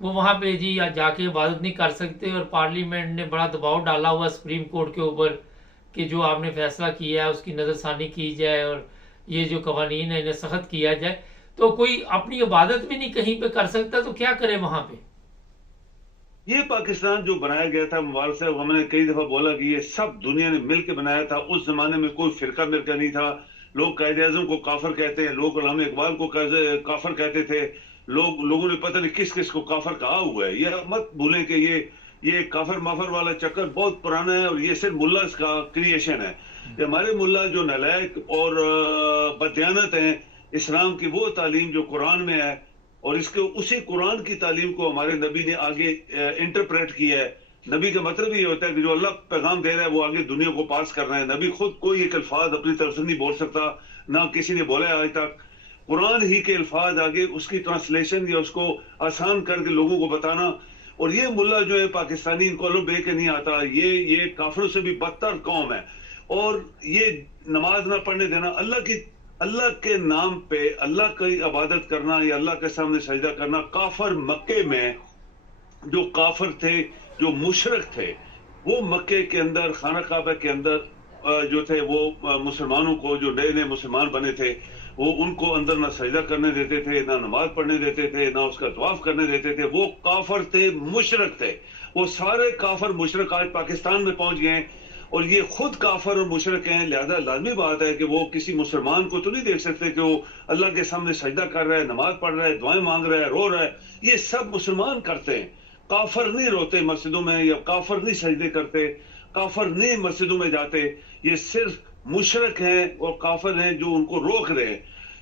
وہ وہاں پہ جی جا کے عبادت نہیں کر سکتے، اور پارلیمنٹ نے بڑا دباؤ ڈالا ہوا سپریم کورٹ کے اوپر کہ جو آپ نے فیصلہ کیا ہے اس کی نظر ثانی کی جائے اور یہ جو قوانین ہیں انہیں سخت کیا جائے. تو کوئی اپنی عبادت بھی نہیں کہیں پہ کر سکتا تو کیا کرے وہاں پہ؟ یہ پاکستان جو بنایا گیا تھا مبارک صاحب، ہم نے کئی دفعہ بولا کہ یہ سب دنیا نے مل کے بنایا تھا. اس زمانے میں کوئی فرقہ مرکہ نہیں تھا. لوگ قائد اعظم کو کافر کہتے ہیں، لوگ علامہ اقبال کو کافر کہتے تھے، لوگوں نے پتہ نہیں کس کس کو کافر کہا ہوا ہے. یہ مت بھولیں کہ یہ کافر مافر والا چکر بہت پرانا ہے، اور یہ صرف ملاز کا کریشن ہے. کہ ہمارے ملا جو نالائق اور بددیانت ہیں، اسلام کی وہ تعلیم جو قرآن میں ہے، اور اسی قرآن کی تعلیم کو ہمارے نبی نے آگے انٹرپریٹ کیا ہے. نبی کا مطلب یہ ہوتا ہے کہ جو اللہ پیغام دے رہا ہے وہ آگے دنیا کو پاس کر رہا ہے. نبی خود کوئی ایک الفاظ اپنی طرف سے نہیں بول سکتا، نہ کسی نے بولا ہے آج تک. قرآن ہی کے الفاظ آگے اس کی ٹرانسلیشن یا اس کو آسان کر کے لوگوں کو بتانا. اور یہ ملا جو ہے پاکستانی، ان کو الو بے کے نہیں آتا. یہ کافروں سے بھی بدتر قوم ہے. اور یہ نماز نہ پڑھنے دینا، اللہ کے نام پہ اللہ کی عبادت کرنا یا اللہ کے سامنے سجدہ کرنا. کافر مکے میں جو کافر تھے، جو مشرک تھے، وہ مکے کے اندر خانہ کعبہ کے اندر جو تھے وہ مسلمانوں کو، جو نئے نئے مسلمان بنے تھے، وہ ان کو اندر نہ سجدہ کرنے دیتے تھے، نہ نماز پڑھنے دیتے تھے، نہ اس کا طواف کرنے دیتے تھے. وہ کافر تھے، مشرک تھے. وہ سارے کافر مشرک آج پاکستان میں پہنچ گئے ہیں، اور یہ خود کافر اور مشرک ہیں. لہذا لازمی بات ہے کہ وہ کسی مسلمان کو تو نہیں دیکھ سکتے کہ وہ اللہ کے سامنے سجدہ کر رہا ہے، نماز پڑھ رہا ہے، دعائیں مانگ رہا ہے، رو رہا ہے. یہ سب مسلمان کرتے ہیں. کافر نہیں روتے مسجدوں میں، یا کافر نہیں سجدے کرتے، کافر نہیں مسجدوں میں جاتے. یہ صرف مشرک ہیں اور کافر ہیں جو ان کو روک رہے ہیں.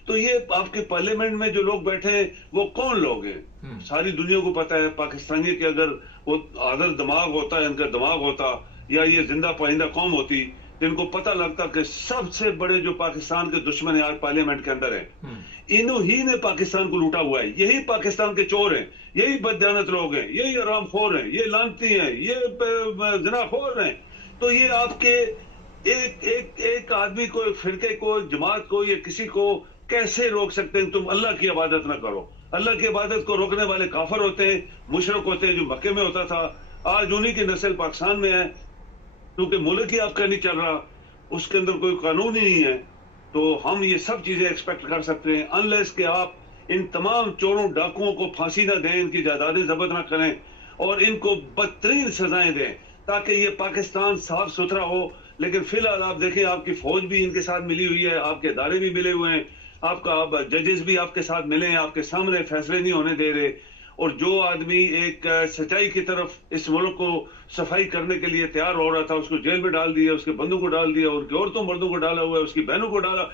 تو یہ آپ کے پارلیمنٹ میں جو لوگ بیٹھے ہیں وہ کون لوگ ہیں؟ ساری دنیا کو پتا ہے پاکستانی کے اگر وہ آدر دماغ ہوتا ہے، ان کا دماغ ہوتا، یا یہ زندہ پائندہ قوم ہوتی، ان کو پتہ لگتا کہ سب سے بڑے جو پاکستان کے دشمن ہیں آج پارلیمنٹ کے اندر ہیں، انہوں ہی نے پاکستان کو لوٹا ہوا ہے. یہی پاکستان کے چور ہیں، یہی بددیانت لوگ ہیں، یہی حرام خور ہیں، یہ لانتی ہیں، یہ زنا خور ہیں. تو یہ آپ کے ایک آدمی کو، ایک فرقے کو، ایک جماعت کو، یا کسی کو کیسے روک سکتے ہیں؟ تم اللہ کی عبادت نہ کرو. اللہ کی عبادت کو روکنے والے کافر ہوتے ہیں، مشرک ہوتے ہیں، جو مکے میں ہوتا تھا. آج انہی کی نسل پاکستان میں ہے، کیونکہ ملک ہی آپ کا نہیں چل رہا، اس کے اندر کوئی قانون ہی نہیں ہے. تو ہم یہ سب چیزیں ایکسپیکٹ کر سکتے ہیں انلیس کہ آپ ان تمام چوروں ڈاکوؤں کو پھانسی نہ دیں، ان کی جائیدادیں ضبط نہ کریں، اور ان کو بدترین سزائیں دیں، تاکہ یہ پاکستان صاف ستھرا ہو. لیکن فی الحال آپ دیکھیں، آپ کی فوج بھی ان کے ساتھ ملی ہوئی ہے، آپ کے ادارے بھی ملے ہوئے ہیں، آپ کا ججز بھی آپ کے ساتھ ملے ہیں، آپ کے سامنے فیصلے نہیں ہونے دے رہے. اور جو آدمی ایک سچائی کی طرف اس ملک کو صفائی کرنے کے لیے تیار ہو رہا تھا، اس کو جیل میں ڈال دیا، اس کے بندوں کو ڈال دیا، ان کی عورتوں مردوں کو ڈالا ہوا ہے، اس کی بہنوں کو ڈالا.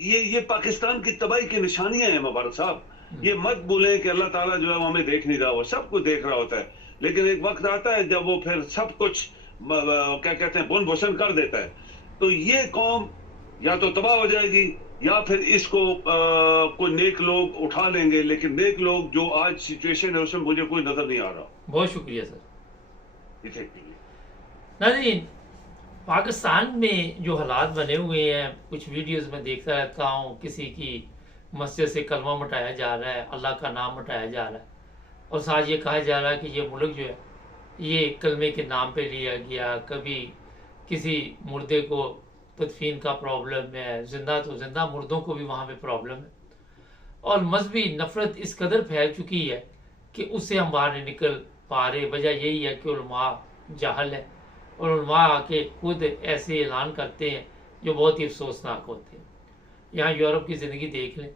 یہ پاکستان کی تباہی کی نشانیاں ہیں مبارک صاحب. یہ مت بولیں کہ اللہ تعالیٰ جو ہے وہ ہمیں دیکھ نہیں رہا، وہ سب کو دیکھ رہا ہوتا ہے. لیکن ایک وقت آتا ہے جب وہ پھر سب کچھ کیا کہتے ہیں بن بسن کر دیتا ہے. تو یہ قوم یا تو تباہ ہو جائے گی، یا پھر اس کو کوئی نیک لوگ اٹھا لیں گے. لیکن نیک لوگ جو آج سچویشن ہے اس میں مجھے کوئی نظر نہیں آ رہا. بہت شکریہ سر. ناظرین، پاکستان میں جو حالات بنے ہوئے ہیں، کچھ ویڈیوز میں دیکھتا رہتا ہوں، کسی کی مسجد سے کلمہ مٹایا جا رہا ہے، اللہ کا نام مٹایا جا رہا ہے، اور ساتھ یہ کہا جا رہا ہے کہ یہ ملک جو ہے یہ کلمے کے نام پہ لیا گیا. کبھی کسی مردے کو تدفین کا پرابلم ہے، زندہ مردوں کو بھی وہاں پہ پرابلم ہے. اور مذہبی نفرت اس قدر پھیل چکی ہے کہ اس سے ہم باہر نہیں نکل پا رہے. وجہ یہی ہے کہ علماء جاہل ہے، اور علماء آ کے خود ایسے اعلان کرتے ہیں جو بہت ہی افسوسناک ہوتے ہیں. یہاں یورپ کی زندگی دیکھ لیں،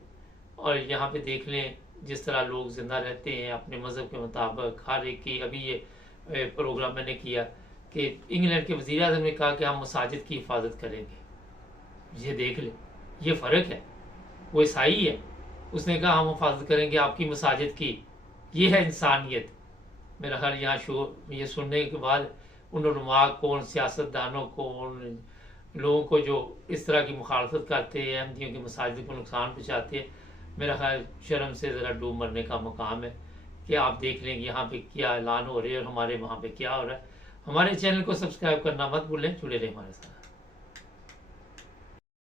اور یہاں پہ دیکھ لیں جس طرح لوگ زندہ رہتے ہیں اپنے مذہب کے مطابق. ہر ایک کی ابھی یہ پروگرام میں نے کیا کہ انگلینڈ کے وزیر اعظم نے کہا کہ ہم مساجد کی حفاظت کریں گے. یہ دیکھ لیں، یہ فرق ہے. وہ عیسائی ہے، اس نے کہا ہم حفاظت کریں گے آپ کی مساجد کی. یہ ہے انسانیت. میرا خیال یہاں یہ سننے کے بعد ان علماء کو، ان سیاستدانوں کو، ان لوگوں کو جو اس طرح کی مخالفت کرتے ہیں، احمدیوں کی مساجد کو نقصان پہنچاتے ہیں، میرا خیال شرم سے ذرا ڈوب مرنے کا مقام ہے. کہ آپ دیکھ لیں کہ یہاں پہ کیا اعلان ہو رہے ہیں اور ہمارے وہاں پہ کیا ہو رہا ہے. ہمارے چینل کو سبسکرائب کرنا مت بھولیں. جڑے رہیں ہمارے ساتھ.